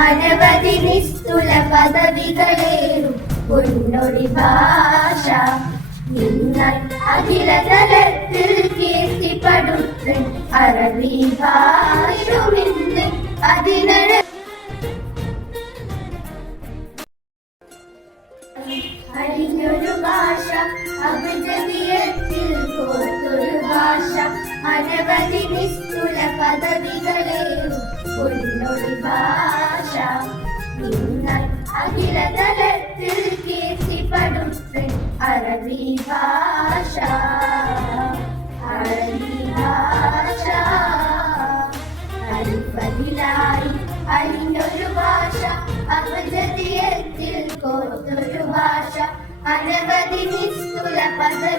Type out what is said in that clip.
അനവധി നിസ്തുല പദവികളേറും പൊന്നൊടി ഭാഷ നിങ്ങൾ അഖില തലത്തിൽ കീർത്തിപ്പെടുത്ത് അറബി ഭാഷമിന്ന് അതിനട അരിഞ്ഞൊരു ഭാഷ അഭിജതിയത്തിൽ കോർത്തൊരു ഭാഷ അനവധി നിസ്തുല പദവികളേറും പൊന്നൊടി ഭാഷ നിങ്ങൾ അഖില തലത്തിൽ കീർത്തിപ്പെടുത്ത് അറബി ഭാഷ അറബി ഭാഷ അരിപ്പതിലായി അരിഞ്ഞൊരു ഭാഷ അഭിജതിയത്തിൽ കോർത്തൊരു ഭാഷ അനവധി നിസ്തുല പദവി